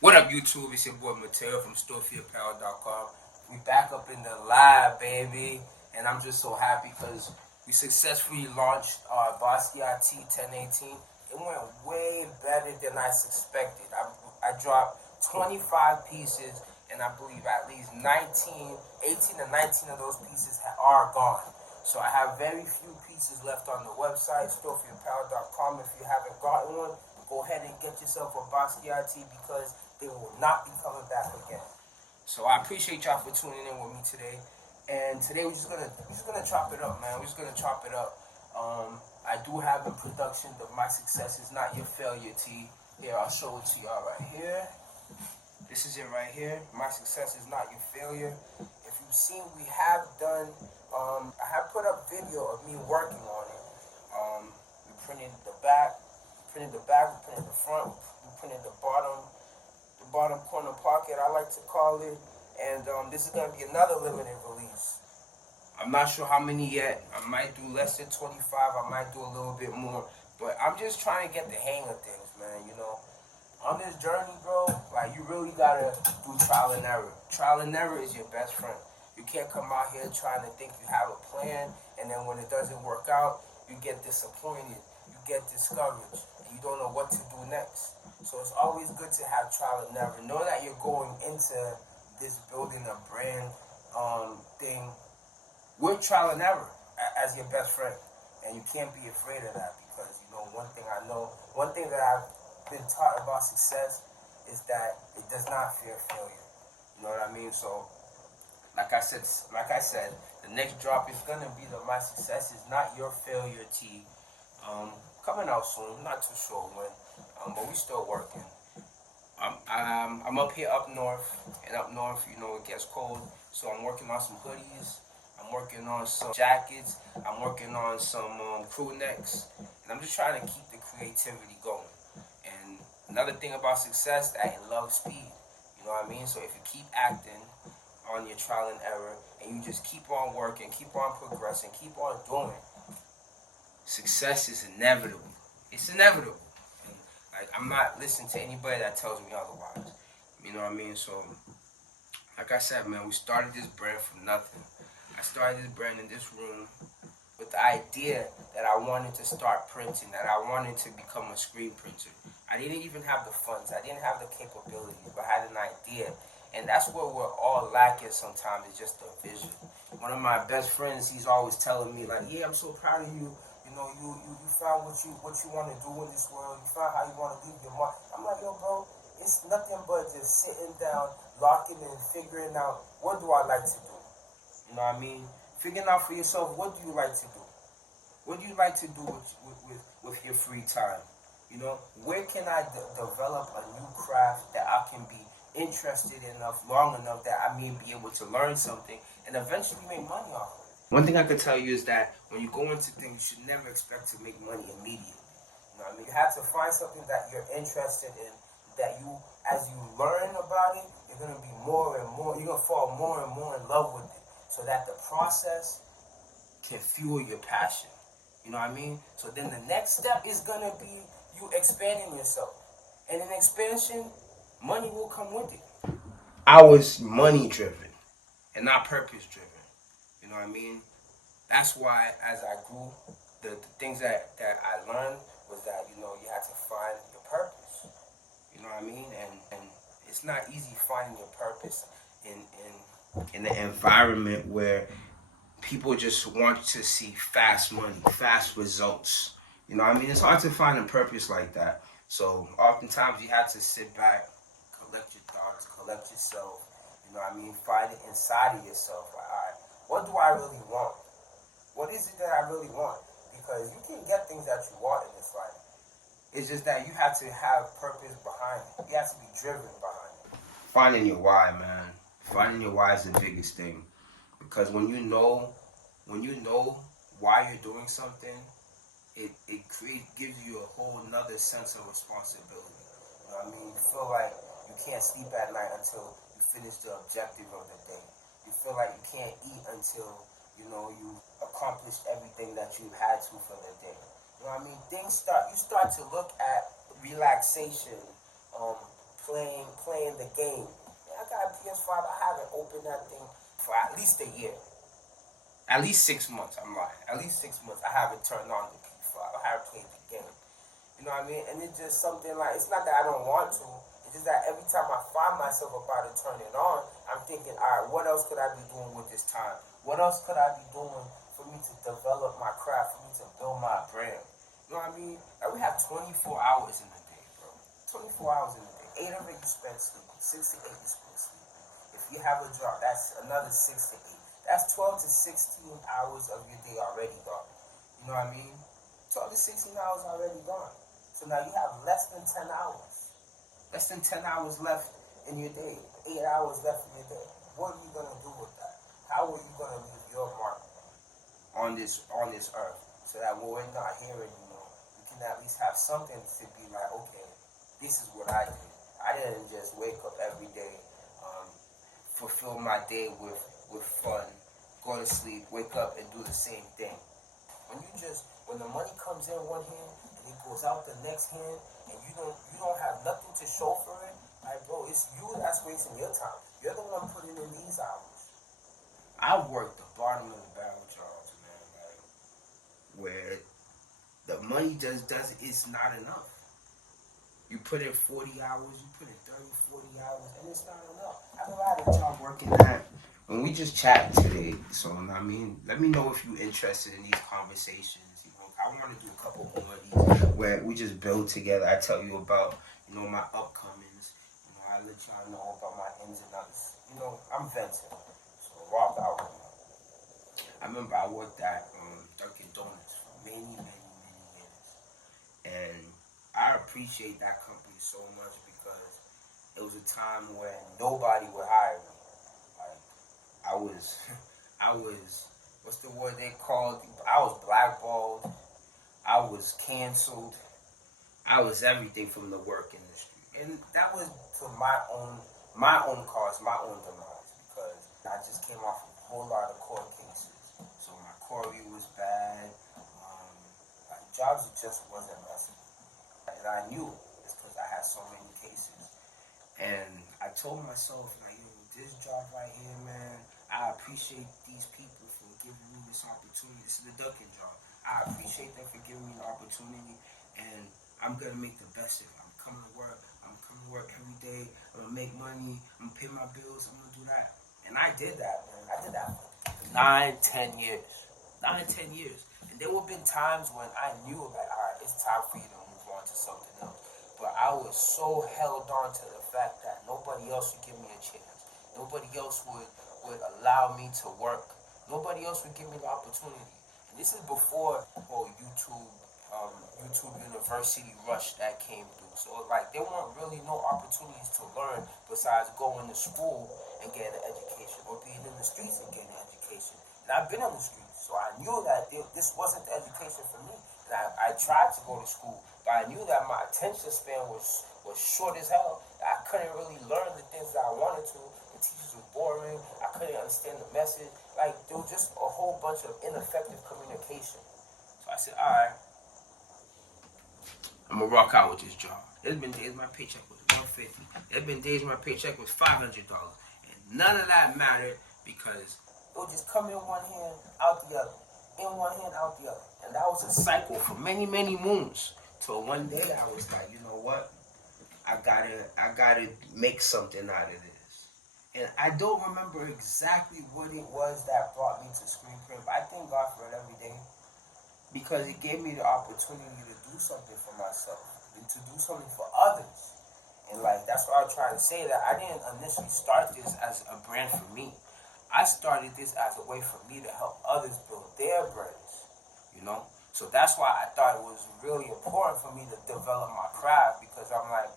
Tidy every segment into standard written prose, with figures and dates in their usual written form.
What up, YouTube? It's your boy Mateo from StoreFearApparel.com. We back up in the live, baby, and I'm just so happy because we successfully launched our Basquiat T1018. It went way better than I suspected. I dropped 25 pieces, and I believe at least 18 to 19 of those pieces are gone. So I have very few pieces left on the website, StoreFearApparel.com. If you haven't gotten one, go ahead and get yourself a Basquiat tee because they will not be coming back again. So I appreciate y'all for tuning in with me today. And today we're just gonna chop it up, man. We're just gonna chop it up. I do have in production the My Success Is Not Your Failure tee. Here, I'll show it to y'all right here. This is it right here. My success is not your failure. If you've seen, we have done. I have put up video of me working on it. We printed the back, we printed the front, we printed the bottom corner pocket, I like to call it. And this is gonna be another limited release. I'm not sure how many yet. I might do less than 25. I might do a little bit more. But I'm just trying to get the hang of things, man. You know, on this journey, bro, like you really gotta do trial and error. Trial and error is your best friend. You can't come out here trying to think you have a plan, and then when it doesn't work out, you get disappointed, you get discouraged, and you don't know what to do next. So it's always good to have trial and error. Know that you're going into this building a brand thing with trial and error as your best friend, and you can't be afraid of that because you know one thing that I've been taught about success is that it does not fear failure. You know what I mean? So, like I said, the next drop is gonna be the My Success Is Not Your Failure tee. Coming out soon. I'm not too sure when, but we still working. I'm up here up north, and up north, you know, it gets cold. So I'm working on some hoodies. I'm working on some jackets. I'm working on some crew necks, and I'm just trying to keep the creativity going. And another thing about success, that it loves speed. You know what I mean? So if you keep acting on your trial and error, and you just keep on working, keep on progressing, keep on doing, success is inevitable. It's inevitable. And, like, I'm not listening to anybody that tells me otherwise. You know what I mean? So, like I said, man, we started this brand from nothing. I started this brand in this room with the idea that I wanted to start printing, that I wanted to become a screen printer. I didn't even have the funds, I didn't have the capabilities, but I had an idea. And that's what we're all lacking sometimes, is just a vision. One of my best friends, he's always telling me, like, yeah, I'm so proud of you. You know, you found what you want to do in this world. You found how you want to leave your mark. I'm like, yo, bro, it's nothing but just sitting down, locking and figuring out, what do I like to do? You know what I mean? Figuring out for yourself, what do you like to do? What do you like to do with your free time? You know, where can I develop a new craft that I can be interested enough, long enough that I may be able to learn something and eventually make money off of it? One thing I could tell you is that when you go into things, you should never expect to make money immediately. You know what I mean? You have to find something that you're interested in, that you, as you learn about it, you're going to be more and more, you're going to fall more and more in love with it, so that the process can fuel your passion. You know what I mean? So then the next step is going to be you expanding yourself. And in expansion, money will come with it. I was money driven and not purpose driven. You know what I mean? That's why as I grew, the things that I learned was that, you know, you had to find your purpose. You know what I mean? And it's not easy finding your purpose in an environment where people just want to see fast money, fast results. You know what I mean? It's hard to find a purpose like that. So oftentimes you have to sit back, collect your thoughts, collect yourself. You know what I mean? Find it inside of yourself. Like, all right, what do I really want? What is it that I really want? Because you can get things that you want in this life. It's just that you have to have purpose behind it. You have to be driven behind it. Finding your why, man. Finding your why is the biggest thing. Because when you know why you're doing something, it gives you a whole nother sense of responsibility. You know what I mean? You feel like you can't sleep at night until you finish the objective of the day. You feel like you can't eat until, you know, you accomplished everything that you had to for the day. You know what I mean? You start to look at relaxation, playing the game. Man, I got a PS5. I haven't opened that thing for at least a year. At least 6 months, I'm lying. At least 6 months, I haven't turned on the PS5. I haven't played the game. You know what I mean? And it's just something like, it's not that I don't want to. It's just that every time I find myself about to turn it on, I'm thinking, all right, what else could I be doing with this time? What else could I be doing for me to develop my craft, for me to build my brand? You know what I mean? Like, we have 24 hours in the day, bro. 24 hours in the day. 8 of it you spend sleeping. 6 to 8 you spend sleeping. If you have a job, that's another 6 to 8. That's 12 to 16 hours of your day already gone. You know what I mean? 12 to 16 hours already gone. So now you have less than 10 hours. Less than 10 hours left in your day. 8 hours left in your day. What are you going to do with that? How are you going to leave your mark on this earth? So that when we're not here anymore, we can at least have something to be like, okay, this is what I did. I didn't just wake up every day, fulfill my day with fun, go to sleep, wake up and do the same thing. When the money comes in one hand and it goes out the next hand, and you don't have nothing to show for it, like, bro, it's you that's wasting your time. You're the one putting in these hours. I worked the bottom of the barrel jobs, man, like, where the money just doesn't, it's not enough. You put in 40 hours, you put in 30, 40 hours, and it's not enough. I've never had a job working that. When we just chat today, so I mean, let me know if you're interested in these conversations. You know, I want to do a couple more of these where we just build together. I tell you about, you know, my upcomings. You know, I let y'all know about my ins and outs. You know, I'm venting, so rock out with me. I remember I worked at Dunkin' Donuts for many years, and I appreciate that company so much because it was a time when nobody would hire me. Like, I was, what's the word they called? I was blackballed. I was canceled. I was everything from the work industry, and that was to my own cause, my own demise, because I just came off a whole lot of court cases. So my Corey was bad. Like, jobs just wasn't messing. And I knew it's because I had so many cases. And I told myself, like, you know, this job right here, man, I appreciate these people for giving me this opportunity. This is the Dunkin' job. I appreciate them for giving me the opportunity, and I'm going to make the best of it. I'm coming to work. I'm coming to work every day. I'm going to make money. I'm going to pay my bills. I'm going to do that. And I did that, man. I did that for 9, 10 years. 9, 10 years. And there would have been times when I knew that, all right, it's time for you to move on to something else. But I was so held on to the fact that nobody else would give me a chance. Nobody else would allow me to work. Nobody else would give me the opportunity. And this is before YouTube University rush that came through. So, like, there weren't really no opportunities to learn besides going to school and getting an education, or being in the streets and getting an education. And I've been on the streets, so I knew that this wasn't the education for me. And I tried to go to school, but I knew that my attention span was short as hell. I couldn't really learn the things that I wanted to. The teachers were boring. I couldn't understand the message. Like, there was just a whole bunch of ineffective communication. So I said, all right, I'm gonna rock out with this job. There's been days my paycheck was $150. There's been days my paycheck was $500, and none of that mattered because it would just come in one hand, out the other, in one hand, out the other, and that was a cycle for many moons. Till one day I was like, you know what? I gotta make something out of this. And I don't remember exactly what it was that brought me to Screen Print, but I thank God for it every day, because it gave me the opportunity to do something for myself and to do something for others. And, like, that's why I'm trying to say that I didn't initially start this as a brand for me. I started this as a way for me to help others build their brands, you know? So that's why I thought it was really important for me to develop my craft, because I'm like,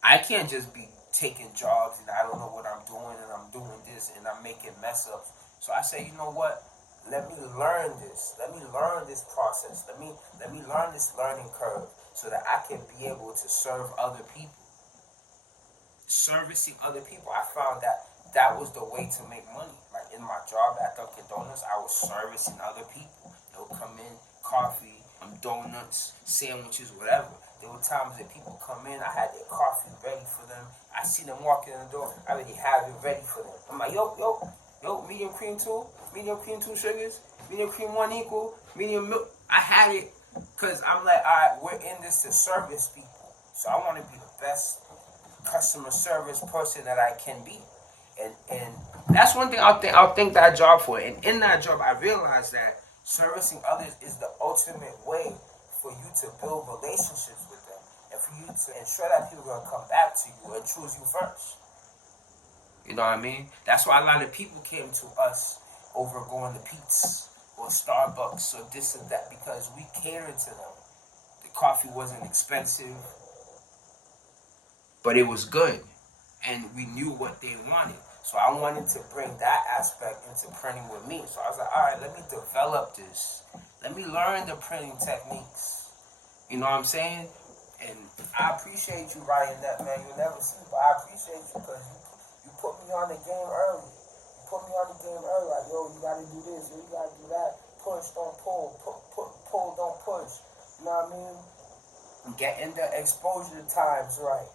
I can't just be taking jobs and I don't know what I'm doing and I'm doing this and I'm making mess ups. So I say, you know what? Let me learn this. Let me learn this process. Let me learn this learning curve so that I can be able to serve other people. Servicing other people, I found that was the way to make money. Like, in my job at Dunkin' Donuts, I was servicing other people. They'll come in, coffee, donuts, sandwiches, whatever. There were times that people come in, I had their coffee ready for them. I see them walking in the door, I already have it ready for them. I'm like, yo, medium cream 2, medium cream 2 sugars, medium cream 1 equal, medium milk. I had it because I'm like, all right, we're in this to service people. So I want to be the best customer service person that I can be. And that's one thing I'll think that job for. And in that job, I realized that servicing others is the ultimate way for you to build relationships with them and for you to ensure that people are going to come back to you and choose you first. You know what I mean? That's why a lot of people came to us over going to Pete's or Starbucks or this and that, because we catered to them. The coffee wasn't expensive, but it was good, and we knew what they wanted. So I wanted to bring that aspect into printing with me. So I was like, all right, let me develop this. Let me learn the printing techniques. You know what I'm saying? And I appreciate you writing that, man. You never see, but I appreciate you because you put me on the game early. You put me on the game early. Like, yo, you got to do this. Yo, you got to do that. Push, don't pull. Pull, don't push. You know what I mean? Getting the exposure times right.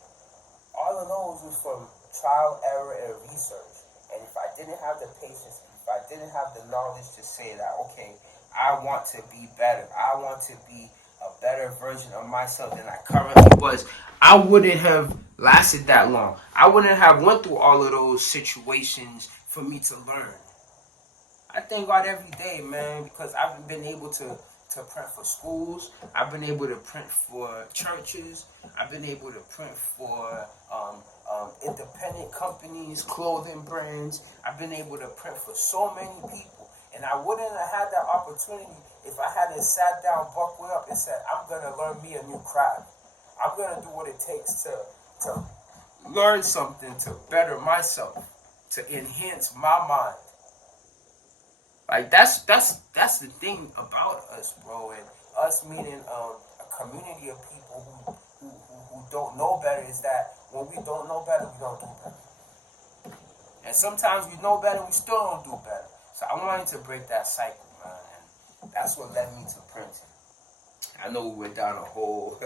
All of those was from trial, error, and research. And if I didn't have the patience, if I didn't have the knowledge to say that, okay, I want to be better, I want to be a better version of myself than I currently was, I wouldn't have lasted that long. I wouldn't have went through all of those situations for me to learn. I thank God every day, man, because I've been able to print for schools. I've been able to print for churches. I've been able to print for independent companies, clothing brands. I've been able to print for so many people. And I wouldn't have had that opportunity if I hadn't sat down, buckled up, and said, I'm going to learn me a new craft. I'm going to do what it takes to learn something, to better myself, to enhance my mind. Like, that's the thing about us, bro. And us meaning a community of people who don't know better is that when we don't know better, we don't do better. And sometimes we know better, we still don't do better. So I wanted to break that cycle, man. And that's what led me to printing. I know we went down a whole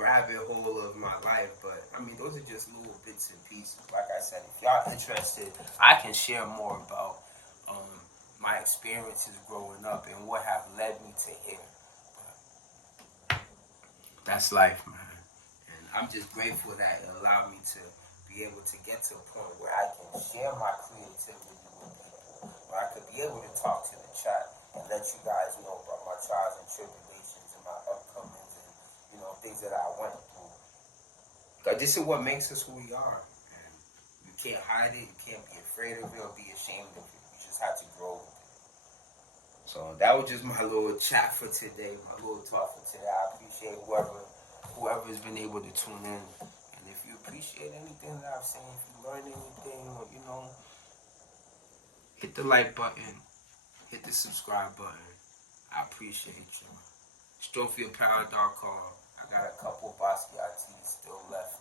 rabbit hole of my life, but I mean, those are just little bits and pieces. Like I said, if y'all interested, I can share more about my experiences growing up and what have led me to here. But that's life, man. And I'm just grateful that it allowed me to be able to get to a point where I can share my creativity with people, where I could be able to talk to the chat and let you guys know about my trials and tribulations and my upcomings and, you know, things that I went through. Because this is what makes us who we are. And you can't hide it, you can't be afraid of it or be ashamed of it. You just have to grow with it. So that was just my little chat for today, my little talk for today. I appreciate whoever's been able to tune in. And if you appreciate anything that I've said, if you learned anything, or, you know, hit the like button, hit the subscribe button. I appreciate you. StrophyApparel.com. I got a couple Basquiat tees still left.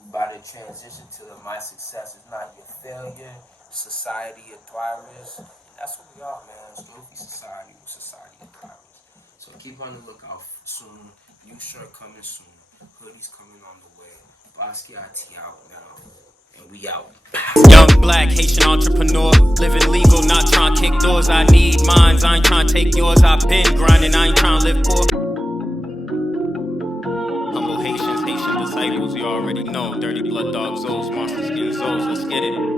We about to transition to the My Success Is Not Your Failure, Society of Thrivers. That's what we are, man. Strophy Society with Society of Thrivers. So keep on the lookout soon. New shirt coming soon. Hoodies coming on the way. Basquiat T out now. And we out. Young black Haitian entrepreneur, living legal, not trying to kick doors. I need mines, I ain't trying to take yours. I've been grinding, I ain't trying to live poor. Humble Haitians, Haitian disciples, you already know. Dirty blood dogs, Zoes, monster skin Zoes, let's get it.